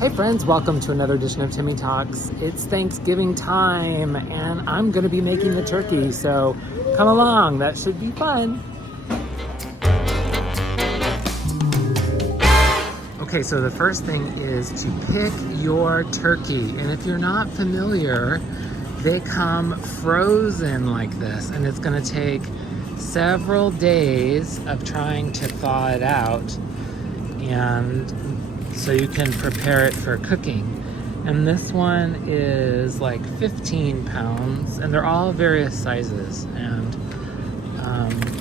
Hey friends, welcome to another edition of Timmy Talks. It's Thanksgiving time and I'm going to be making the turkey, so come along, that should be fun. Okay, so the first thing is to pick your turkey, and if you're not familiar, they come frozen like this, and it's going to take several days of trying to thaw it out, and so you can prepare it for cooking. And this one is like 15 pounds, and they're all various sizes, and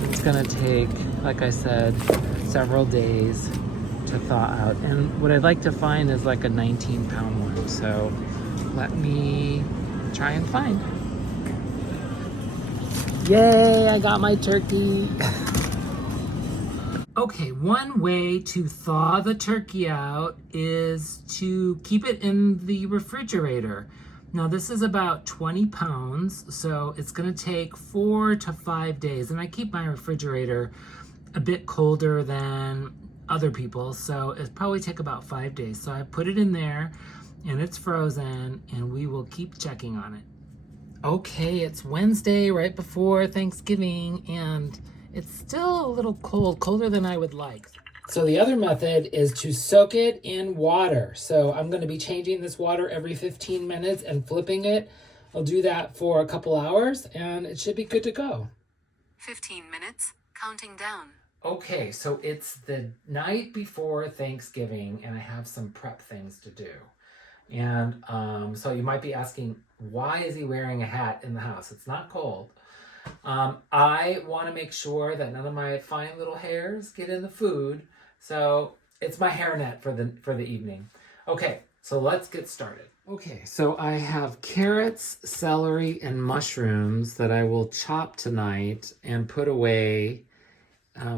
it's going to take, like I said, several days to thaw out. And what I'd like to find is like a 19-pound one, so let me try and find. Yay, I got my turkey. Okay, one way to thaw the turkey out is to keep it in the refrigerator. Now this is about 20 pounds, so it's gonna take 4 to 5 days. And I keep my refrigerator a bit colder than other people, so it'll probably take about 5 days. So I put it in there and it's frozen, and we will keep checking on it. Okay, it's Wednesday right before Thanksgiving, and it's still a little cold, colder than I would like. So the other method is to soak it in water. So I'm going to be changing this water every 15 minutes and flipping it. I'll do that for a couple hours and it should be good to go. 15 minutes, counting down. Okay, so it's the night before Thanksgiving and I have some prep things to do. And so you might be asking, why is he wearing a hat in the house? It's not cold. I want to make sure that none of my fine little hairs get in the food, so it's my hairnet for the evening. Okay, so let's get started. Okay, so I have carrots, celery, and mushrooms that I will chop tonight and put away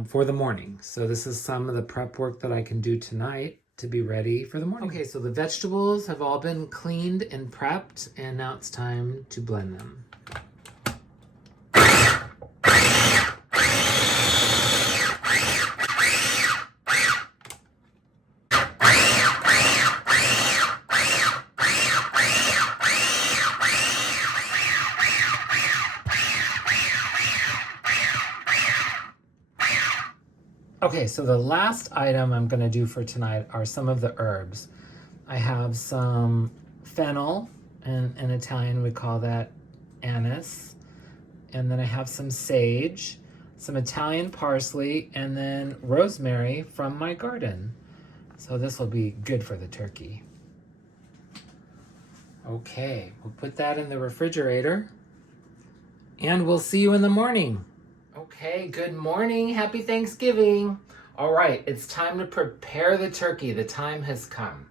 for the morning. So this is some of the prep work that I can do tonight to be ready for the morning. Okay, so the vegetables have all been cleaned and prepped, and now it's time to blend them. Okay, so the last item I'm going to do for tonight are some of the herbs. I have some fennel, and in Italian we call that anise. And then I have some sage, some Italian parsley, and then rosemary from my garden. So this will be good for the turkey. Okay, we'll put that in the refrigerator, and we'll see you in the morning. Okay, good morning. Happy Thanksgiving. All right, it's time to prepare the turkey. The time has come.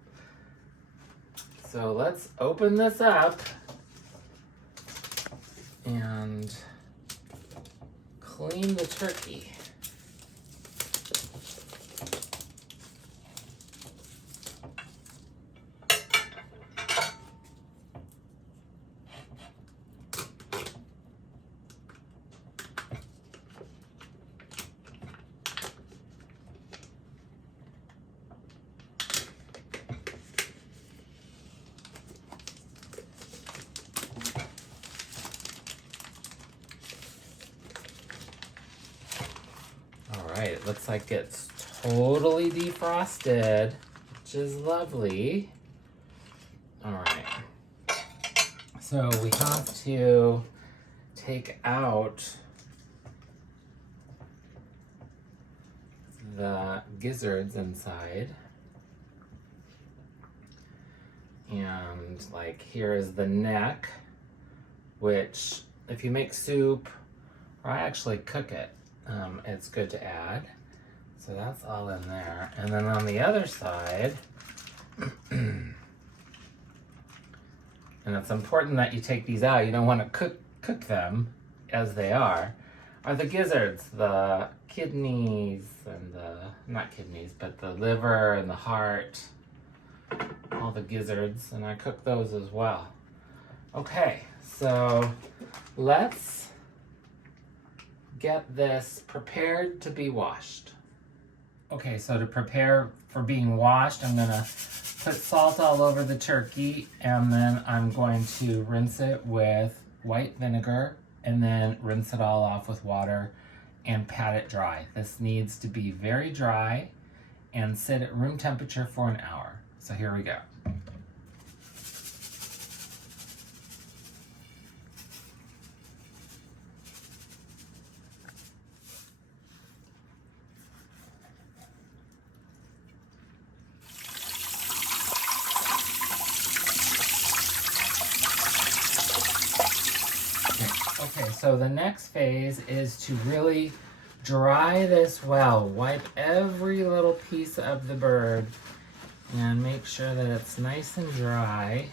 So let's open this up and clean the turkey. Right, it looks like it's totally defrosted, which is lovely. All right, so we have to take out the gizzards inside. And like here is the neck, which if you make soup, or I actually cook it, it's good to add. So that's all in there. And then on the other side, and it's important that you take these out. You don't want to cook them as they are the gizzards, the kidneys, and not kidneys, but the liver and the heart, all the gizzards, and I cook those as well. Okay, so let's get this prepared to be washed. Okay, so to prepare for being washed, I'm gonna put salt all over the turkey, and then I'm going to rinse it with white vinegar and then rinse it all off with water and pat it dry. This needs to be very dry and sit at room temperature for an hour. So here we go. Okay, so the next phase is to really dry this well. Wipe every little piece of the bird and make sure that it's nice and dry.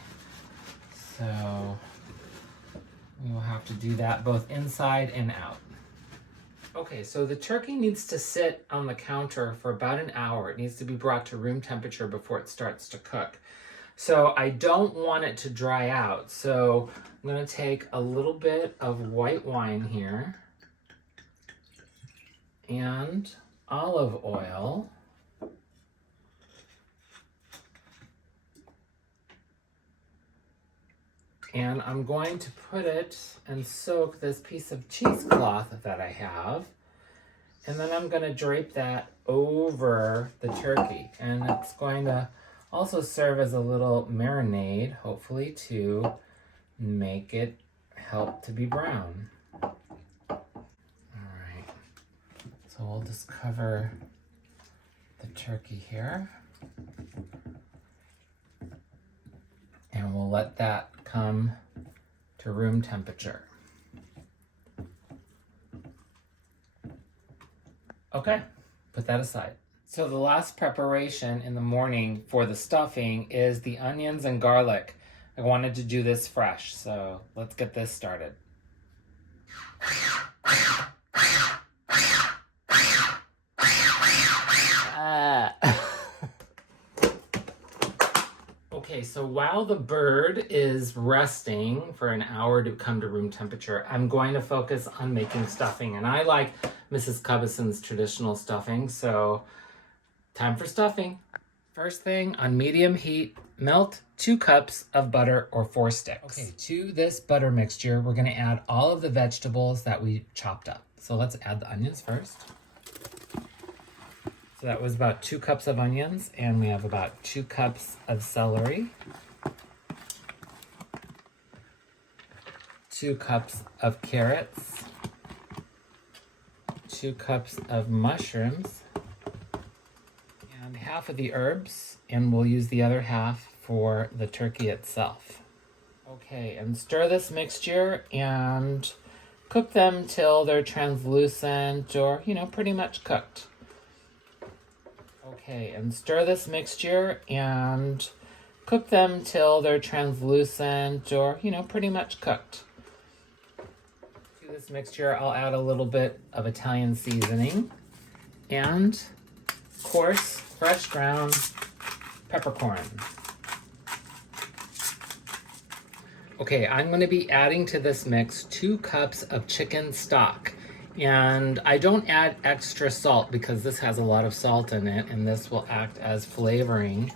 So we will have to do that both inside and out. Okay, so the turkey needs to sit on the counter for about an hour. It needs to be brought to room temperature before it starts to cook. So I don't want it to dry out. So I'm going to take a little bit of white wine here and olive oil. And I'm going to put it and soak this piece of cheesecloth that I have. And then I'm going to drape that over the turkey. And it's going to also serve as a little marinade, hopefully, to make it help to be brown. All right. So we'll just cover the turkey here. And we'll let that come to room temperature. Okay, put that aside. So the last preparation in the morning for the stuffing is the onions and garlic. I wanted to do this fresh, so let's get this started. Okay, so while the bird is resting for an hour to come to room temperature, I'm going to focus on making stuffing. And I like Mrs. Cubbison's traditional stuffing, so time for stuffing. First thing, on medium heat, melt 2 cups of butter or 4 sticks. Okay, to this butter mixture, we're gonna add all of the vegetables that we chopped up. So let's add the onions first. So that was about 2 cups of onions, and we have about 2 cups of celery, 2 cups of carrots, 2 cups of mushrooms, and half of the herbs, and we'll use the other half for the turkey itself. Okay, and stir this mixture and cook them till they're translucent or, pretty much cooked. Okay, and stir this mixture and cook them till they're translucent or, pretty much cooked. To this mixture, I'll add a little bit of Italian seasoning and coarse, fresh ground peppercorn. Okay, I'm going to be adding to this mix 2 cups of chicken stock. And I don't add extra salt because this has a lot of salt in it, and this will act as flavoring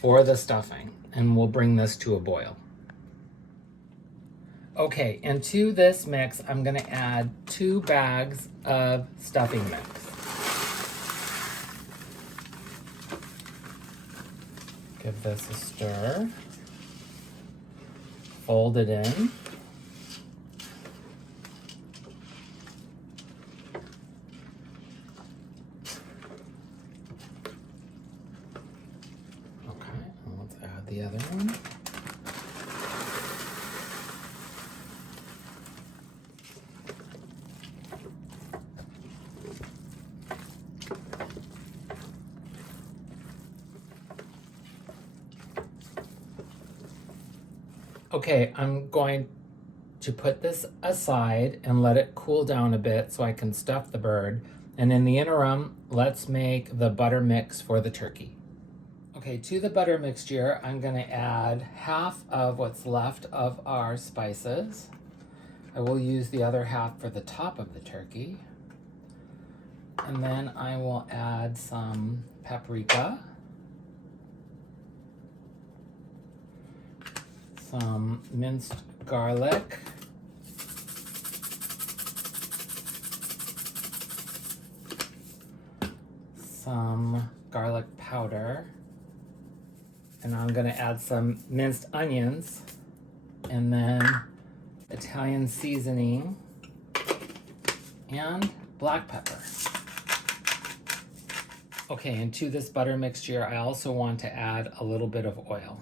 for the stuffing. And we'll bring this to a boil. Okay, and to this mix, I'm going to add 2 bags of stuffing mix. Give this a stir. Fold it in. Okay, and let's add the other one. Okay, I'm going to put this aside and let it cool down a bit so I can stuff the bird. And in the interim, let's make the butter mix for the turkey. Okay, to the butter mixture, I'm gonna add half of what's left of our spices. I will use the other half for the top of the turkey. And then I will add some paprika. some minced garlic, some garlic powder, and I'm gonna add some minced onions, and then Italian seasoning and black pepper. Okay, and to this butter mixture, I also want to add a little bit of oil.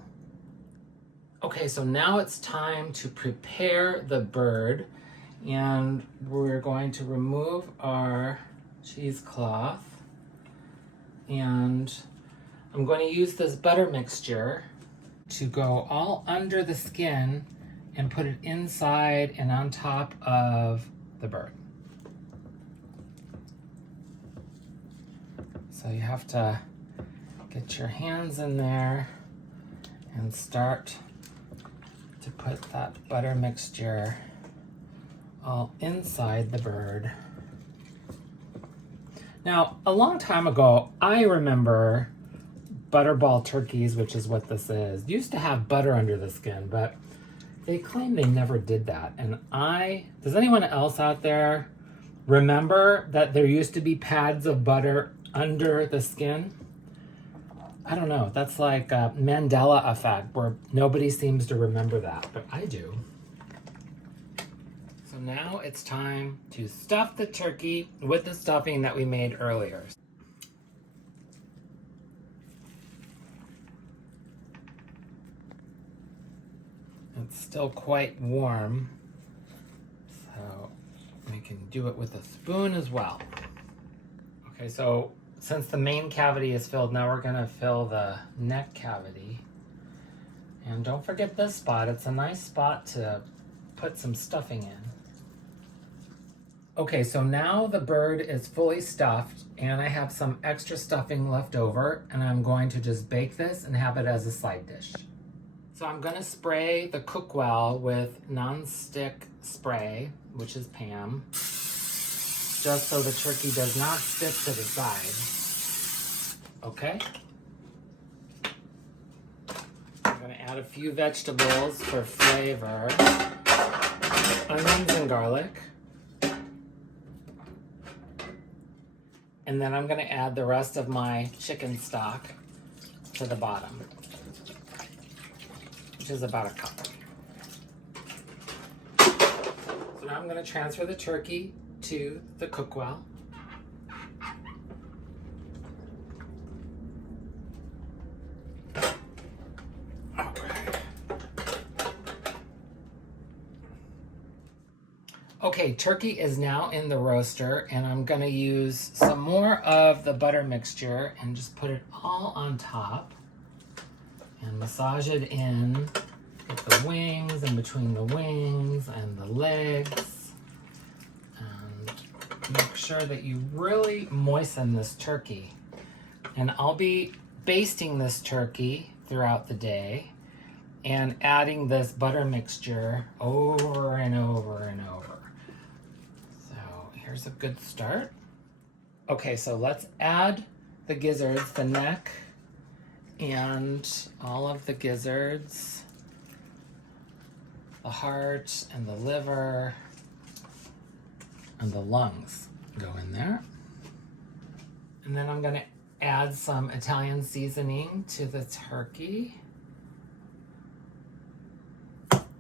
Okay, so now it's time to prepare the bird, and we're going to remove our cheesecloth, and I'm going to use this butter mixture to go all under the skin and put it inside and on top of the bird. So you have to get your hands in there and start to put that butter mixture all inside the bird. Now, a long time ago, I remember butterball turkeys, which is what this is, used to have butter under the skin, but they claim they never did that. And does anyone else out there remember that there used to be pads of butter under the skin? I don't know, that's like a Mandela effect where nobody seems to remember that, but I do. So now it's time to stuff the turkey with the stuffing that we made earlier. It's still quite warm, so we can do it with a spoon as well. Okay, so since the main cavity is filled, now we're gonna fill the neck cavity. And don't forget this spot, it's a nice spot to put some stuffing in. Okay, so now the bird is fully stuffed and I have some extra stuffing left over, and I'm going to just bake this and have it as a side dish. So I'm gonna spray the cookwell with non-stick spray, which is Pam, just so the turkey does not stick to the side. Okay. I'm gonna add a few vegetables for flavor. Onions and garlic. And then I'm gonna add the rest of my chicken stock to the bottom, which is about a cup. So now I'm gonna transfer the turkey to the cookwell. Okay, turkey is now in the roaster, and I'm gonna use some more of the butter mixture and just put it all on top and massage it in. Get the wings in between the wings and the legs, and make sure that you really moisten this turkey. And I'll be basting this turkey throughout the day and adding this butter mixture over and over and over. Here's a good start. Okay, so let's add the gizzards, the neck, and all of the gizzards, the heart and the liver, and the lungs go in there. And then I'm gonna add some Italian seasoning to the turkey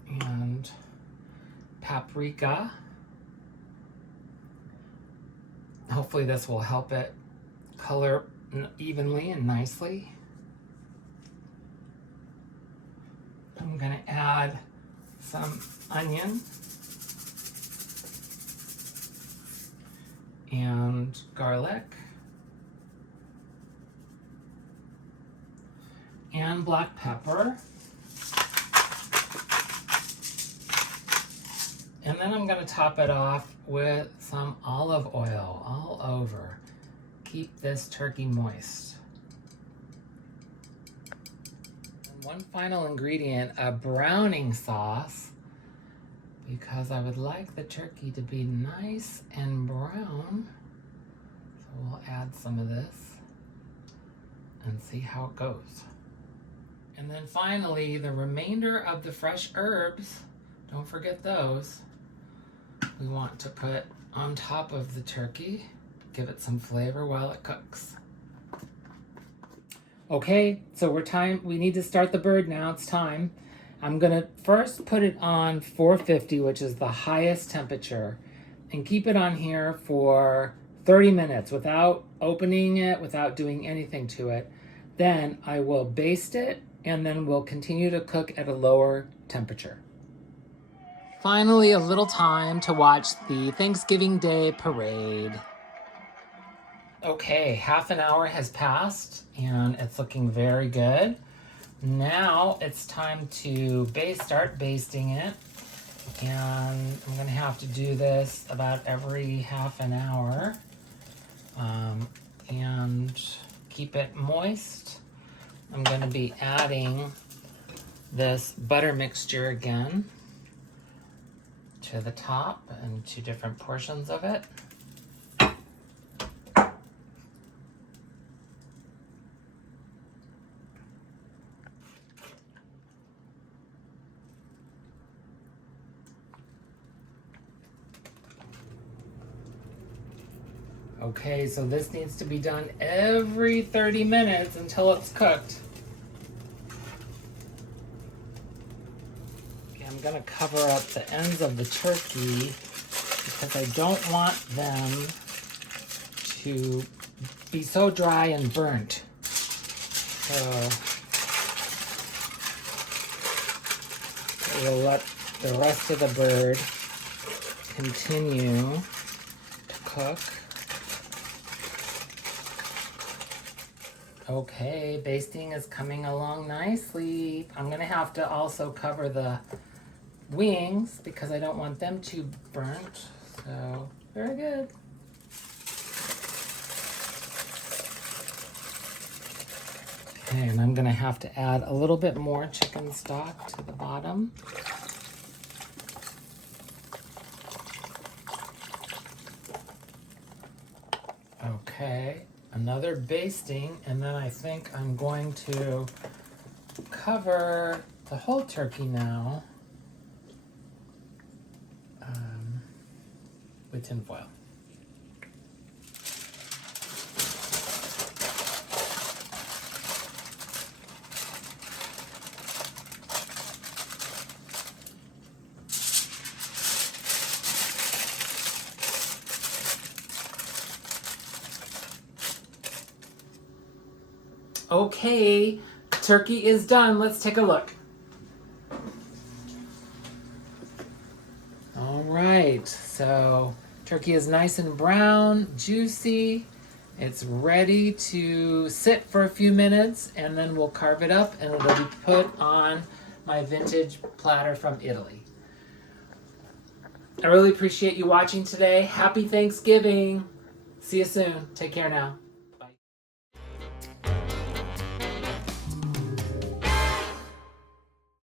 and paprika. Hopefully this will help it color evenly and nicely. I'm gonna add some onion and garlic and black pepper. And then I'm gonna top it off with some olive oil all over. Keep this turkey moist. And one final ingredient, a browning sauce, because I would like the turkey to be nice and brown. So we'll add some of this and see how it goes. And then finally, the remainder of the fresh herbs, don't forget those, we want to put on top of the turkey, give it some flavor while it cooks. Okay, so we need to start the bird now, it's time. I'm gonna first put it on 450, which is the highest temperature, and keep it on here for 30 minutes without opening it, without doing anything to it. Then I will baste it, and then we'll continue to cook at a lower temperature. Finally, a little time to watch the Thanksgiving Day parade. Okay, half an hour has passed, and it's looking very good. Now it's time to start basting it, and I'm gonna have to do this about every half an hour, and keep it moist. I'm gonna be adding this butter mixture again to the top and to different portions of it. Okay, so this needs to be done every 30 minutes until it's cooked. Okay, I'm gonna cover up the ends of the turkey because I don't want them to be so dry and burnt. So we'll let the rest of the bird continue to cook. Okay, basting is coming along nicely. I'm gonna have to also cover the wings because I don't want them too burnt. So, very good. Okay, and I'm gonna have to add a little bit more chicken stock to the bottom. Okay. Another basting, and then I think I'm going to cover the whole turkey now with tin foil. Okay, turkey is done. Let's take a look. All right, so turkey is nice and brown, juicy. It's ready to sit for a few minutes, and then we'll carve it up and it'll be put on my vintage platter from Italy. I really appreciate you watching today. Happy Thanksgiving. See you soon. Take care now.